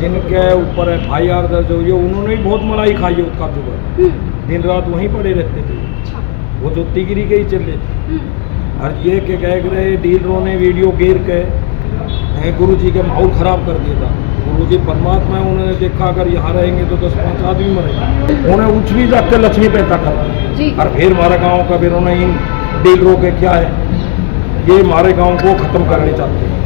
जिनके ऊपर FIR दर्ज हुई है उन्होंने ही बहुत मलाई खाई है उसका जुगर, दिन रात वहीं पड़े रहते थे। वो जो तिगरी के ही चले थे। और ये के कह रहे डीलरों ने वीडियो गिर के गुरु जी का माहौल ख़राब कर दिया था। गुरु जी परमात्मा उन्होंने देखा अगर यहाँ रहेंगे तो 10-5 आदमी मरेंगे। उन्हें उछली जाकर लक्ष्मी पैदा कर दी। और फिर हमारे गाँव का फिर उन्हें इन डीलरों के क्या है, ये हमारे गाँव को ख़त्म करने चाहते हैं।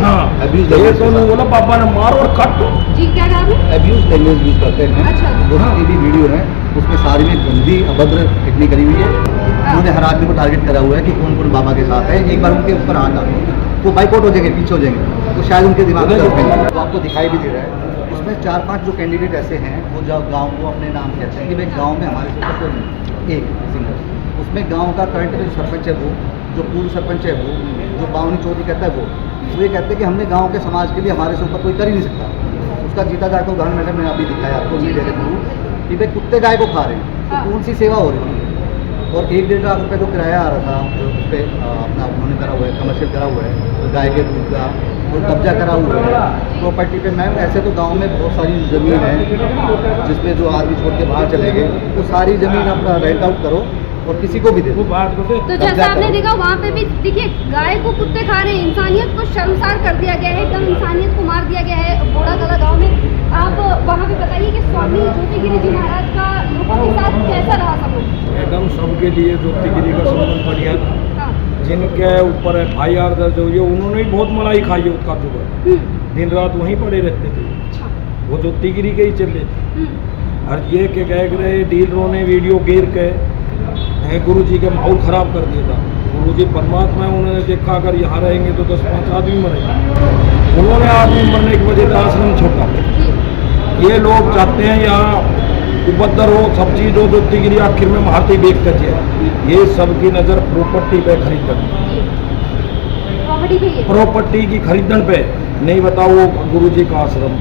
हाँ, ये तो नहीं बोला पापा ने मारो और काट दो। जी क्या नाम है? अब्यूज लैंग्वेज यूज करते हैं। अच्छा। वो सीधी वीडियो है, उसमें सारी में गंदी अभद्र टिप्पणी करी हुई है। उन्होंने हर आदमी को टारगेट करा हुआ है कि कौन कौन बाबा के साथ है। एक बार उनके ऊपर हाथ डालो वो बाइकआउट हो जाएंगे, पीछे हो जाएंगे, तो शायद उनके दिमाग में तो आपको दिखाई भी दे रहा है। उसमें 4-5 जो कैंडिडेट ऐसे हैं वो जो गाँव को अपने नाम कहते हैं कि भाई गाँव में हमारे से कोई नहीं, एक सिंगर उसमें गाँव का करंट में जो सरपंच है वो, जो पूर्व सरपंच है वो, जो बावनी चोरी कहता है वो ये कहते हैं कि हमने गांव के समाज के लिए हमारे से ऊपर कोई कर ही नहीं सकता। उसका जीता जाकर उदाहरण मैंने अभी दिखाया आपको मीडिया के थ्रू कि भाई कुत्ते गाय को खा रहे हैं, तो कौन सी सेवा हो रही थी। और 1-1.5 लाख रुपये जो किराया आ रहा था जो उस पर अपना उन्होंने करा हुआ है, कमर्शियल करा हुआ है, तो गाय के दूध का और कब्जा करा हुआ है प्रॉपर्टी पे। मैम ऐसे तो गाँव में बहुत सारी ज़मीन है जिसमें जो आदमी छोड़ के बाहर चले गए, तो सारी ज़मीन अपना रेंट आउट करो और किसी को भी दे दो। तो जैसा आपने देखा वहाँ पे भी देखिए गाय को कुत्ते खा रहे हैं, इंसानियत को शर्मसार कर दिया गया है, एकदम इंसानियत को मार दिया गया है बोड़ा कला गाँव में। आप वहाँ पे बताइए कि स्वामी ज्योतिगिरी जी महाराज का लोगों के साथ कैसा रहा सब? एकदम सबके लिए ज्योतिगिरी का संबंध बढ़िया था। जिनके ऊपर FIR दर्ज हुई है उन्होंने ही बहुत मलाई खाई है उसका जुगर, दिन रात वहीं पड़े रहते थे। वो ज्योतिगिरी के ही चले थे। और ये के कह रहे डीलरों ने वीडियो गिर के गुरु जी का माहौल ख़राब कर दिया था। गुरु जी परमात्मा उन्होंने देखा अगर यहाँ रहेंगे तो 10-5 आदमी मरेंगे। उन्होंने आदमी मरने की वजह से आश्रम छोड़ा। ये लोग चाहते हैं यहाँ उपद्र हो, सब चीज़ हो, ज्योतिगिरी आखिर में महारती बेच कर जाए। ये सबकी नज़र प्रॉपर्टी पे खरीदन, प्रॉपर्टी की खरीदन पे नहीं। बताओ वो गुरु जी का आश्रम,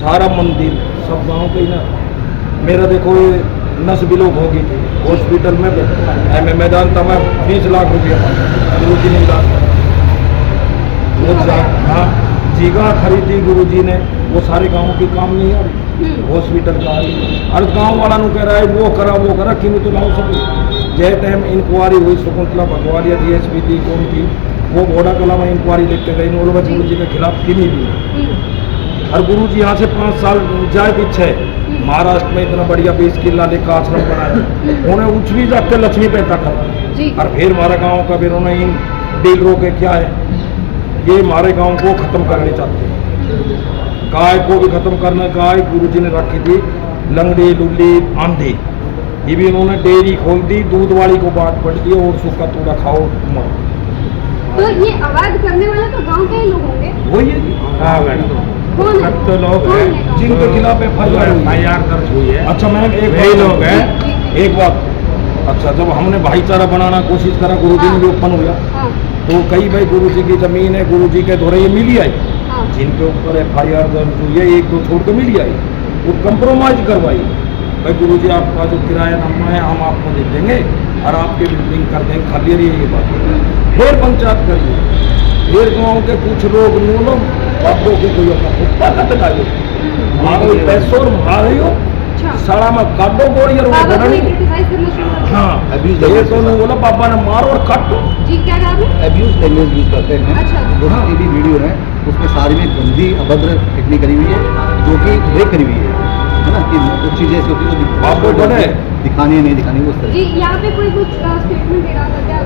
सारा मंदिर, सब गाँव के ही ना। मेरा देखो ये नस बिलोक होगी थी हॉस्पिटल में मैदान था, मैं 20 लाख रुपया गुरु जी ने हाँ जीगा खरीदी गुरु जी ने। वो सारे गाँव की काम नहीं आ रही, हॉस्पिटल का हर गाँव वाला नु कह रहा है वो करा क्यों तो लाओ सब। जय टाइम इंक्वायरी हुई शकुंतला भगवालिया DSP थी कौन थी वो घोड़ा कला में इंक्वायरी लिख के गई नौलभा गुरु जी के खिलाफ किमी भी। और गुरु जी यहाँ से 5 साल जाए पीछे महाराष्ट्र में इतना बढ़िया 20 किला लेकर आश्रम बनाया, उन्हें उछली जाकर लक्ष्मी पैदा कर दी। और फिर हमारे गाँव का फिर उन्हें इन डीलरों के क्या है, ये हमारे गाँव को ख़त्म करने चाहते हैं। गाय को भी ख़त्म करना, गाय गुरु जी ने रखी थी लंगड़ी लुल्ली आंधी, ये भी उन्होंने डेयरी खोल दी, दूध वाली को बात पड़ दी और सूखा तूड़ा खाओ मरो। तो ये अवैध करने वाले तो गांव के ही लोग होंगे? वही है। हाँ मैडम, कौन है? सब तो लोग हैं जिनके खिलाफ FIR दर्ज हुई है। अच्छा मैम एक वही लोग हैं। एक बात, अच्छा जब हमने भाईचारा बनाना कोशिश करा गुरु जी ने भी ओपन हुआ, तो कई भाई गुरु जी की जमीन है गुरु जी के दौरे ये मिली आई, जिनके ऊपर FIR दर्ज हुई है 1-2 छोड़ के मिली आई, वो कंप्रोमाइज करवाई। भाई गुरु जी आपका जो किराया नामा है हम आपको दे देंगे और आपकी बिल्डिंग कर देंगे, खाली रही ये बात। फिर पंचायत करिए, फिर गाँव के कुछ लोग लोग बापों के कोई अपना कुत्ता का तकाइयो मारो पैसों और मारियो साड़ा में काटो गोली और हाँ अब्यूज ये तो नहीं बोला पापा ने मारो और काट दो। जी क्या नाम है? अब्यूज लैंग्वेज यूज करते हैं। अच्छा। वो सीधी वीडियो है, उसमें सारी में गंदी अभद्र टिप्पणी करी हुई है जो कि ब्रेक करी हुई है ना, कि कुछ चीज़ें ऐसी होती है आपको बने दिखानी है नहीं दिखानी वो उस तरह। जी यहाँ पे कोई कुछ स्टेटमेंट दे रहा था क्या?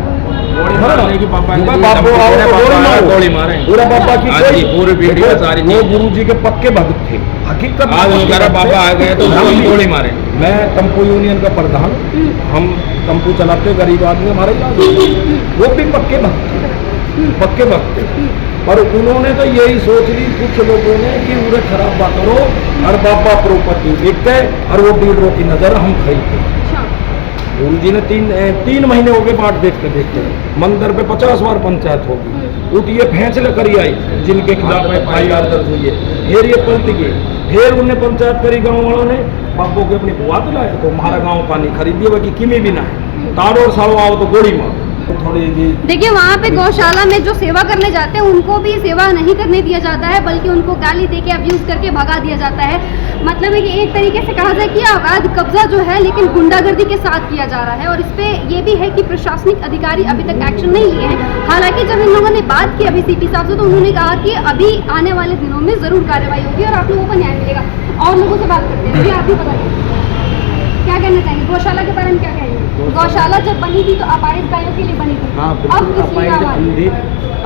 गोली मारे पूरा पापा की पूरी वीडियो सारी वो गुरु जी के पक्के भक्त थे। हकीकत आज उनका पापा आ गए तो गोली मारे। मैं टम्पो यूनियन का प्रधान, हम टम्पो चलाते गरीब आदमी हमारे इलाज, वो भी पक्के भक्त थे। पर उन्होंने तो यही सोच ली कुछ लोगों ने कि उन्हें खराब बात करो और बाबा प्रॉपर्टी बिक गए और वो डीलरों की नज़र हम खरीदते। गुरु जी ने 3 महीने हो गए बाट देखते मंदिर पे 50 बार पंचायत होगी, उठ ये फैसले करी आई जिनके खिलाफ FIR दर्ज हुई है। फिर ये पलट गए, फिर उन्हें पंचायत करी गाँव वालों ने, बापू के अपनी बुआ दिलाया तो हमारा गाँव का नहीं खरीदिए बाकी किमी भी ना है, ताड़ो और साड़ो आओ तो गोली मारो। थोड़ी जी देखिए वहाँ पे गौशाला में जो सेवा करने जाते हैं उनको भी सेवा नहीं करने दिया जाता है, बल्कि उनको गाली देके अब्यूज करके भगा दिया जाता है। मतलब है कि एक तरीके से कहा जाए कि अवैध कब्जा जो है लेकिन गुंडागर्दी के साथ किया जा रहा है। और इस पे ये भी है कि प्रशासनिक अधिकारी अभी तक एक्शन नहीं लिए हैं। हालांकि जब इन लोगों ने बात की अभी सीपी साहब से तो उन्होंने कहा कि अभी आने वाले दिनों में जरूर कार्रवाई होगी और आप लोगों को न्याय मिलेगा। और लोगों से बात करते हैं, आप भी बताइए क्या कहना चाहेंगे गौशाला के बारे में, क्या कहेंगे? गौशाला जब बनी थी तो अपाहिज गायों के लिए बनी थी। हाँ अब किस लिए आवाज?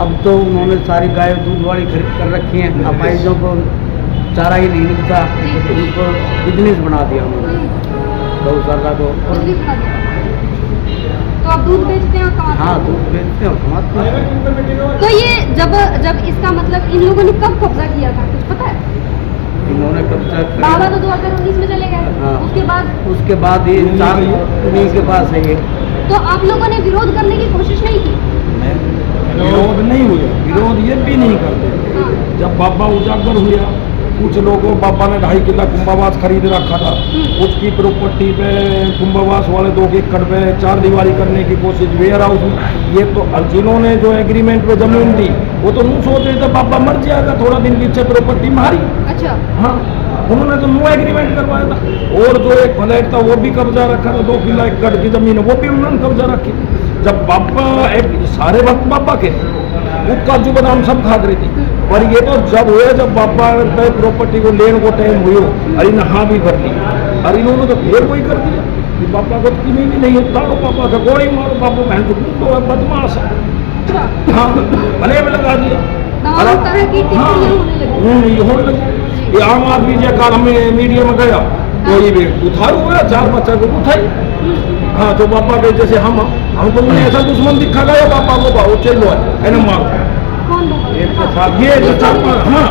अब तो उन्होंने सारी गाय दूध वाली खरीद कर रखी हैं। अपाहिजों को चारा ही नहीं मिलता, उनको बिजनेस बना दिया उन्होंने गौशाला को। बिजली बना दिया। तो अब दूध बेचते हैं और कमाते हैं। हाँ दूध बेचते हैं और कमाते हैं। तो ये जब इसका मतलब इन लोगों ने कब कब्जा किया था कुछ पता है? इन्होंने कब्जा बाबा तो 2019 में चले गए। हाँ। उसके बाद ये उन्हीं के पास है ये। तो आप लोगों ने विरोध करने की कोशिश नहीं की? विरोध नहीं हुआ, विरोध ये भी नहीं करते। हाँ। जब बाबा उजागर हुआ कुछ लोगों बाबा ने 2.5 किला कुंभावास खरीद रखा था, उसकी प्रॉपर्टी पे कुंभावास वाले 2 एकड़ पे 4 दीवारी करने की कोशिश वेयर हाउस में। ये तो जिन्होंने जो एग्रीमेंट पे जमीन दी वो तो नहीं सोच रहे थे बाबा मर जाएगा, थोड़ा दिन पीछे प्रॉपर्टी मारी। अच्छा। हाँ उन्होंने तो नो एग्रीमेंट करवाया था। और जो एक फ्लैट था वो भी कब्जा रखा था, 2 किला एकड़ की जमीन है वो भी उन्होंने कब्जा रखी। जब बाबा एक सारे वक्त बाबा के वो काजू बादाम सब खाद रही थी। और ये तो जब हुए जब बाबा पे प्रॉपर्टी को लेने को टाइम हुई अरे नहा भी भर ली। और इन्होंने तो फिर कोई कर दिया कि पापा को किमी भी नहीं ताड़ो पापा का गोली मारो, पापा बहन को तो बदमाश है। हाँ भले में लगा दिया। होने लगी। ये आम आदमी जो काल हमें मीडिया में गया तो ये भी उठारू हुआ 4 बच्चा को उठाई। हाँ तो पापा के जैसे हमको उन्हें ऐसा दुश्मन दिखा गया पापा को वो चलो है मारो ये हाँ।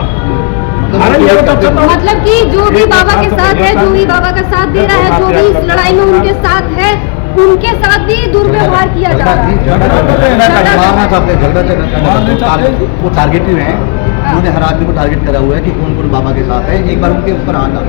मतलब कि जो भी बाबा के साथ है, जो भी बाबा का साथ दे रहा है, जो भी इस लड़ाई में उनके साथ है, उनके साथ भी दुर्व्यवहार किया जा रहा है। वो टारगेटिव है, उन्होंने हर आदमी को टारगेट करा हुआ है कि कौन कौन बाबा के साथ है। एक बार उनके ऊपर आना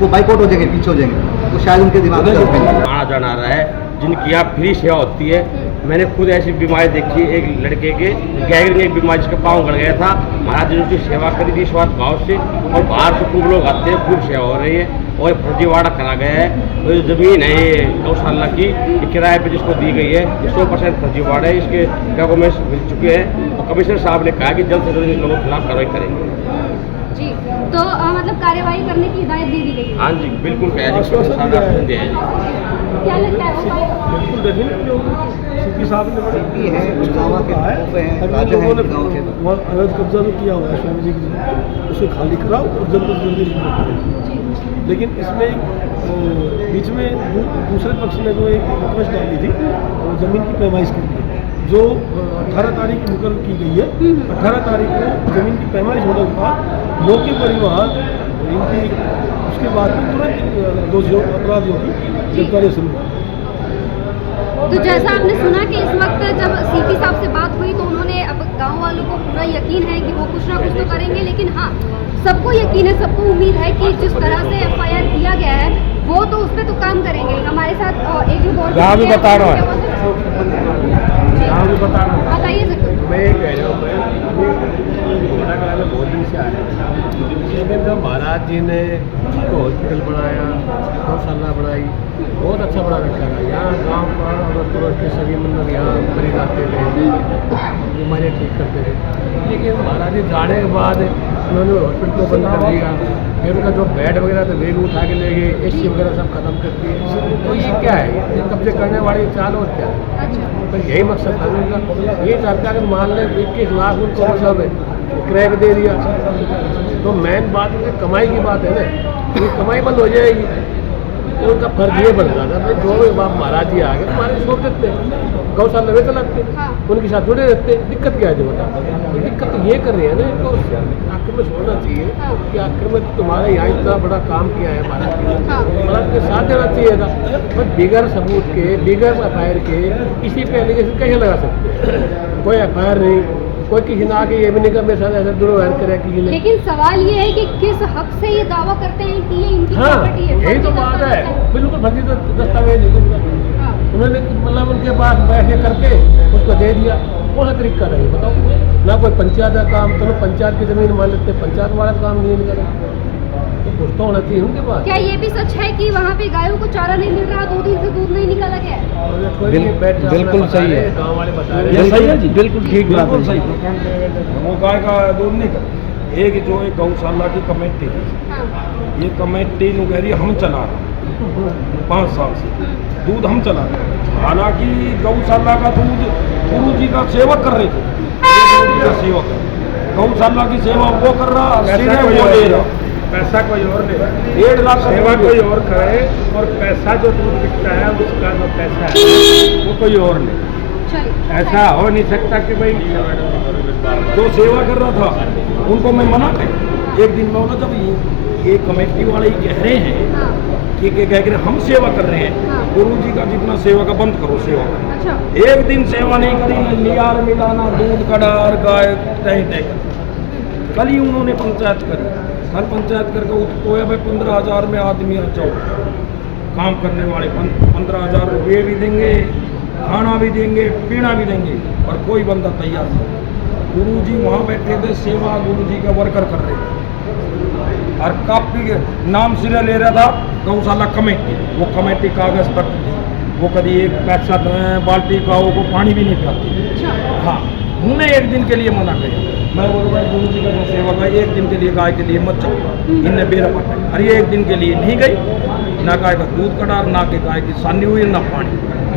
वो बाइकआउट हो जाएंगे, पीछे हो जाएंगे, तो शायद उनके दिमाग में आना जाना रहा है जिनकी यहाँ फ्री सेवा होती है। मैंने खुद ऐसी बीमारी देखी, एक लड़के के गैंग्रीन एक बीमारी जिसका पाँव गड़ गया था। महाराज ने उसकी सेवा करी थी स्वास्थ्य भाव से, और बाहर से खूब लोग आते हैं, खूब सेवा हो रही है। और फर्जीवाड़ा करा गया है। तो ये ज़मीन है ये गौशाला की, ये किराए पे जिसको दी गई है, 100% फर्जीवाड़ा है। इसके डॉक्यूमेंट्स मिल चुके हैं और कमिश्नर साहब ने कहा कि जल्द से जल्द इन लोगों के खिलाफ कार्रवाई करेंगे। जी तो मतलब कार्रवाई करने की हिदायत दे दी गई है? हाँ जी बिल्कुल क्या है, क्या लगता है वो सीपी साहब ने है अवैध कब्जा जो किया हुआ है स्वामी जी की उसे खाली कराओ और जल्दी से जल्दी रिपोर्ट करें। लेकिन इसमें बीच में दूसरे पक्ष ने जो एक रिक्वेस्ट डाली थी ज़मीन की पैमाइश के लिए, जो 18 तारीख मुकर्रर की गई है। 18 तारीख को ज़मीन की पैमाइश होने के बाद मौके पर ही वहाँ इनकी उसके बाद में तुरंत दोषियों अपराधियों की गिरफ्तारी शुरू हुई। तो जैसा आपने सुना कि इस वक्त जब सीपी साहब से बात हुई तो उन्होंने अब गांव वालों को पूरा यकीन है कि वो कुछ ना कुछ तो करेंगे। लेकिन हाँ सबको यकीन है, सबको उम्मीद है कि जिस तरह से FIR किया गया है वो तो उस पर तो काम करेंगे। हमारे साथ एक जो गाँव भी बता रहा है, बताइए सर। मैं ये कह रहा हूँ, मैं बहुत दिन से आया लेकिन जब महाराज जी ने हॉस्पिटल बनाया, गौशाला बनाई, बहुत अच्छा बना रखा था। यहाँ गांव पर अड़ोस पड़ोस के सभी मतलब यहाँ मरीज आते थे, बीमारियाँ ठीक करते थे। लेकिन महाराज जी जाने के बाद उन्होंने हॉस्पिटल को बंद कर दिया। फिर उनका जो बेड वगैरह थे वे भी उठा के ले गए, AC वगैरह सब खत्म कर दिए। तो ये क्या है, ये कब्जे करने वाली चाल और क्या है? पर यही मकसद था उनका। ये चाहता कि मान लें 21 लाख उनको मतलब क्रैक दे दिया तो मेन बात उनकी कमाई की बात है ना, ये कमाई बंद हो जाएगी। तो उनका फर्ज ये बनता था भाई जो भी बाप महाराज जी आ गए हमारे छोड़ देते, गौशाला में चलाते, उनके साथ जुड़े रहते। दिक्कत क्या है जो बता, दिक्कत तो ये कर रही है ना, इनको आखिर में छोड़ना चाहिए कि आखिर में तुम्हारे यहाँ इतना बड़ा काम किया है महाराज जी, महाराज के साथ देना चाहिए था। बस बिगर सबूत के, बिगर FIR के किसी पे एलिगेशन कैसे लगा सकते हैं? कोई FIR नहीं, कोई किसी ने आके ये भी नहीं कर मेरे साथ ऐसा दुर्व्यवहार करे किसी ने। लेकिन सवाल ये है कि किस हक से ये दावा करते हैं कि ये इनकी प्रॉपर्टी है? यही तो बात है, बिल्कुल फर्जी दस्तावेज। उन्होंने मतलब उनके पास बैठे करके उसको दे दिया। कौन सा तरीका नहीं बताओ, ना कोई पंचायत का काम, चलो पंचायत की जमीन मान लेते, पंचायत वाला काम नहीं करे, तो कुछ तो होना चाहिए उनके पास। क्या ये भी सच है कि वहाँ पे गायों को चारा नहीं मिल रहा, 2 दिन से दूध नहीं निकाला गया है? और कोई भी बैठ के बिल्कुल बता सही रहे, है। गाँव वाले बता रहे ये हैं। सही है जी, बिल्कुल ठीक बात बिल्कुल है। सही। वो गाय का दूध नहीं कर, एक जो एक गौशाला की कमेटी थी, हाँ। ये कमेटी नु कह रही हम चला रहे 5 साल से, दूध हम चला रहे। हालांकि गौशाला का दूध गुरु जी का सेवक कर रहे थे, गुरु जी का सेवक है, गौशाला की सेवा वो कर रहा, सीधे वो दे रहा। पैसा कोई और ले, 1.5 लाख सेवा कोई और करे, और पैसा जो दूध बिकता है उसका जो पैसा है वो कोई और ले। चलिए, ऐसा हो नहीं सकता कि भाई जो सेवा कर रहा था उनको मैं मना कर, एक दिन में बोला जब ये कमेटी वाले ही कह रहे हैं हाँ। कि कह कर हम सेवा कर रहे हैं, हाँ। गुरु जी का जितना सेवा का बंद करो सेवा करना। अच्छा। एक दिन सेवा नहीं करी, न नियार मिलाना, दूध कडार गाय तय तय कर। कल ही उन्होंने पंचायत करी, कल पंचायत करके उसको है भाई 15,000 में आदमी आ जाओ, काम करने वाले 15,000 रुपये भी देंगे, खाना भी देंगे, पीना भी देंगे, और कोई बंदा तैयार नहीं। गुरु जी वहाँ बैठे थे, सेवा गुरु जी का वर्कर कर रहे थे, और कापी के नाम सिरे ले रहा था गौशाला कमेटी। वो कमेटी कागज तक थी, वो कभी एक पैसा बाल्टी गाँव को पानी भी नहीं पिलाती। अच्छा। हाँ, उन्होंने एक दिन के लिए मना किया। मैं बोल रहा गुरु जी का जो सेवक है, एक दिन के लिए गाय के लिए मत जाओ, इनने बेरा पटा। अरे एक दिन के लिए नहीं गई, ना गाय का दूध कटा, ना कि गाय की सानी हुई, ना पानी।